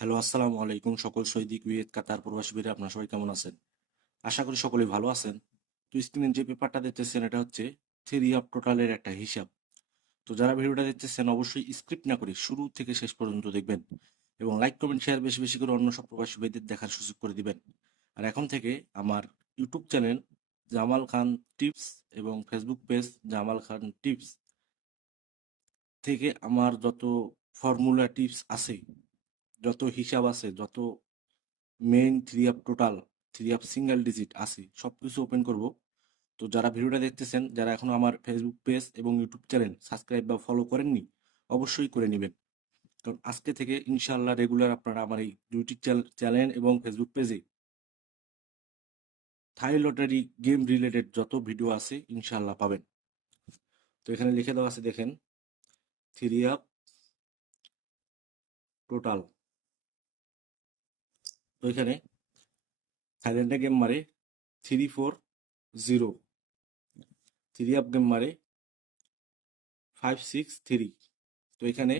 Hello, আসসালামু আলাইকুম সকল সৌদি, কুয়েত, কাতার প্রবাসী ভাইরা আপনারা সবাই কেমন আছেন? আশা করি সকলেই ভালো আছেন। তো স্ক্রিনে যে পেপারটা দেখতেছেন এটা হচ্ছে থিওরি অফ টোটালের একটা হিসাব। তো যারা ভিডিওটা দেখতেছেন অবশ্যই স্ক্রিপ্ট না করে শুরু থেকে শেষ পর্যন্ত দেখবেন এবং লাইক, কমেন্ট, শেয়ার বেশি বেশি করে অন্য সব প্রবাসী ভাইদের দেখার সুযোগ করে দিবেন। আর এখন থেকে আমার YouTube channel Jamal Khan tips এবং Facebook page Jamal Khan tips থেকে আমার যত ফর্মুলা টিপস আছে, যত হিসাব আছে, যত main three up total, three up single digit আছে সবকিছু ওপেন করব। তো যারা ভিডিওটা দেখতেছেন, যারা এখনো আমার ফেসবুক পেজ এবং ইউটিউব চ্যানেল সাবস্ক্রাইব বা ফলো করেননি, অবশ্যই করে নেবেন। কারণ আজকে থেকে ইনশাআল্লাহ রেগুলার আপনারা আমার এই দুইটি চ্যানেল এবং ফেসবুক পেজে থাই লটারি গেম রিলেটেড যত ভিডিও আছে ইনশাআল্লাহ পাবেন। তো এখানে লিখে দেওয়া আছে দেখেন, থ্রি আপ টোটাল। তো এখানে থাইল্যান্ডে গেম মারে 340, থ্রি আপ গেম মারে 563। তো এখানে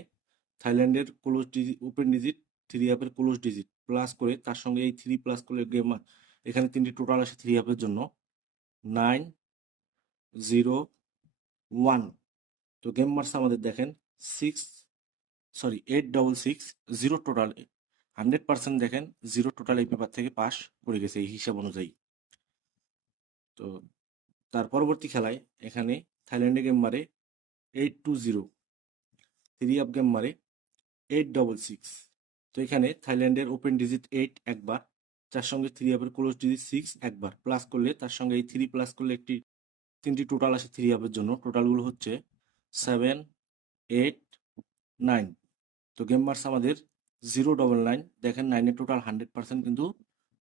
থাইল্যান্ডের close digit, open digit, three অ্যাপের ক্লোজ ডিজিট প্লাস করে তার সঙ্গে এই থ্রি প্লাস করলে গেম এখানে তিনটি টোটাল আসে থ্রি অ্যাপের জন্য 901। তো গেম মার্কস আমাদের দেখেন 866, জিরো টোটাল, 100% দেখেন জিরো টোটাল এই পেপার থেকে পাস করে গেছে এই হিসাব অনুযায়ী। তো তার পরবর্তী খেলায় এখানে থাইল্যান্ডে গেম মারে 820, থ্রি অ্যাপ গেম মারে 866। তো এখানে থাইল্যান্ডের ওপেন ডিজিট 8 একবার, যার সঙ্গে থ্রি অ্যাপের ক্লোজ ডিজিট 6 একবার প্লাস করলে তার সঙ্গে এই থ্রি প্লাস করলে তিনটি টোটাল আসে থ্রি অ্যাপের জন্য। টোটালগুলো হচ্ছে 789। তো গেম মার্কস আমাদের 099, দেখেন 9-এর টোটাল 100% কিন্তু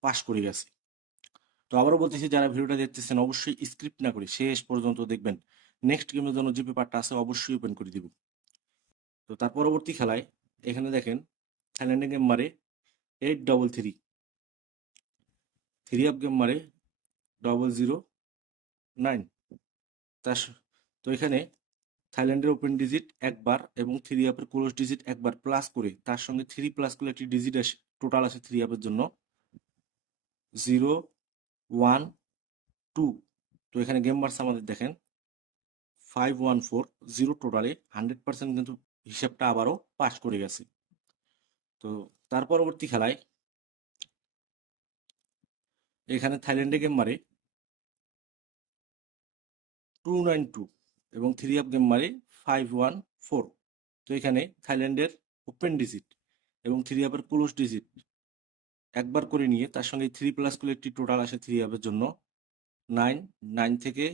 পাস করে গেছে। তো আবারও বলতেছি, যারা ভিডিওটা দেখতেছেন অবশ্যই স্ক্রিপ্ট না করে শেষ পর্যন্ত দেখবেন। নেক্সট গেমের জন্য যে পেপারটা আছে অবশ্যই ওপেন করে দিব। তো তার পরবর্তী খেলায় এখানে দেখেন থাইল্যান্ডে গেম মারে 833, থ্রি আপ গেম মারে 009। তার স- তো এখানে থাইল্যান্ডের ওপেন ডিজিট একবার এবং থ্রি আপের ক্লোজ ডিজিট একবার প্লাস করে তার সঙ্গে থ্রি প্লাস করলে একটি ডিজিট আসে, টোটাল আসে থ্রি আপের জন্য 012। তো এখানে গেম মার্কস আমাদের দেখেন 514, জিরো টোটালে 100% কিন্তু হিসাবটা আবারও পাস করে গেছে। তো তার পরবর্তী খেলায় এখানে থাইল্যান্ডে গেম মারে 292 এবং থ্রি আপ গেম মারে 514। তো এখানে থাইল্যান্ডের ওপেন ডিজিট এবং থ্রি আপের ক্লোজ ডিজিট একবার করে নিয়ে তার সঙ্গে থ্রি প্লাস করলে একটি টোটাল আসে থ্রি আপের জন্য 9। 9 থেকে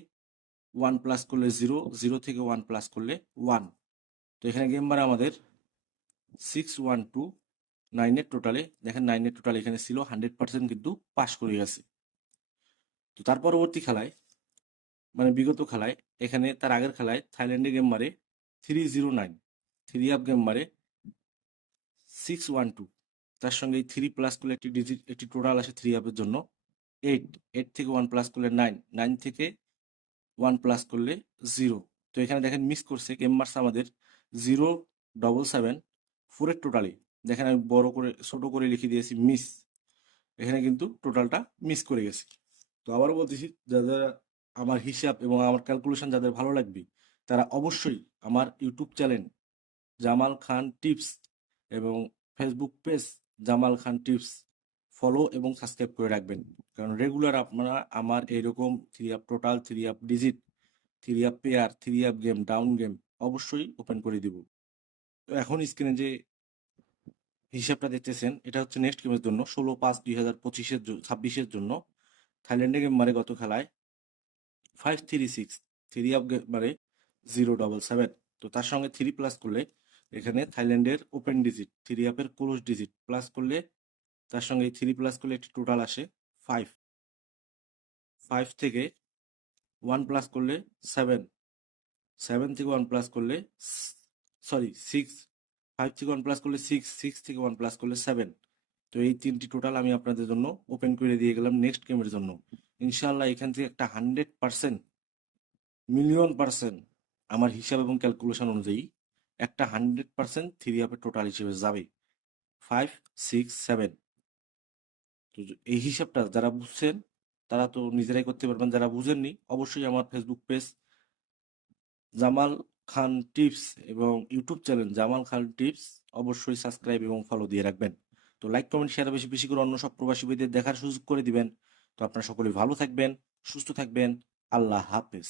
1 প্লাস করলে 0, 0 থেকে 1 প্লাস করলে 1। তো এখানে গেম মারে আমাদের 612। 9-এর টোটালে দেখেন, 9-এর টোটাল এখানে ছিল, 100% কিন্তু পাস করে গেছে। তো তার পরবর্তী খেলায়, মানে বিগত খেলায়, এখানে তার আগের খেলায় থাইল্যান্ডে গেম মারে 309, থ্রি আপ গেম মারে 612। তার সঙ্গে এই থ্রি প্লাস করলে একটি ডিজিট, একটি টোটাল আসে থ্রি আপের জন্য 8। 8 থেকে 1 প্লাস করলে 9। 9 থেকে 1 প্লাস করলে 0। তো এখানে দেখেন মিস করছে গেম মার্কস আমাদের 077, 4-এর টোটালে দেখেন আমি বড় করে ছোট করে লিখে দিয়েছি মিস। এখানে কিন্তু টোটালটা মিস করে গেছে। তো আবারও বলতেছি, যারা আমার হিসাব এবং আমার ক্যালকুলেশন যাদের ভালো লাগবে তারা অবশ্যই আমার YouTube channel Jamal Khan tips এবং Facebook page Jamal Khan tips follow এবং সাবস্ক্রাইব করে রাখবেন। কারণ রেগুলার আপনারা আমার এইরকম three up total, three up digit, three up pair, three up game, down game অবশ্যই ওপেন করে দিব। তো এখন স্ক্রিনে যে হিসাবটা দেখতেছেন এটা হচ্ছে নেক্সট গেমের জন্য 16/5/2025-26-এর জন্য। থাইল্যান্ডে গেম মারে গত খেলায় 536, থ্রি আপ গেম মারে 077। তো তার সঙ্গে থ্রি প্লাস করলে এখানে থাইল্যান্ডের ওপেন ডিজিট, থ্রি আপের ক্লোজ ডিজিট প্লাস করলে তার সঙ্গে থ্রি প্লাস করলে একটি টোটাল আসে 5। 5 থেকে 1 প্লাস করলে 7। 7 থেকে 1 প্লাস করলে, সরি, 6। 5 থেকে 1 প্লাস করলে 6। 6 থেকে 1 প্লাস করলে 7। তো এই তিনটি টোটাল আমি আপনাদের জন্য ওপেন করে দিয়ে গেলাম নেক্সট গেমের জন্য। ইনশাল্লাহ এখান থেকে একটা 100%, মিলিয়ন পার্সেন্ট আমার হিসাব এবং ক্যালকুলেশন অনুযায়ী একটা 100% থ্রি আপের টোটাল হিসেবে যাবে। 567। তো এই হিসাবটা যারা বুঝছেন তারা তো নিজেরাই করতে পারবেন, যারা বুঝেননি অবশ্যই আমার Facebook page Jamal Khan tips এবং YouTube channel Jamal Khan tips অবশ্যই সাবস্ক্রাইব এবং ফলো দিয়ে রাখবেন। তো লাইক কমেন্ট শেয়ার বেশি বেশি করে অন্য সব প্রবাসী ভাইদের দেখার সুযোগ করে দিবেন। তো আপনারা সকলে ভালো থাকবেন, সুস্থ থাকবেন। আল্লাহ হাফেজ।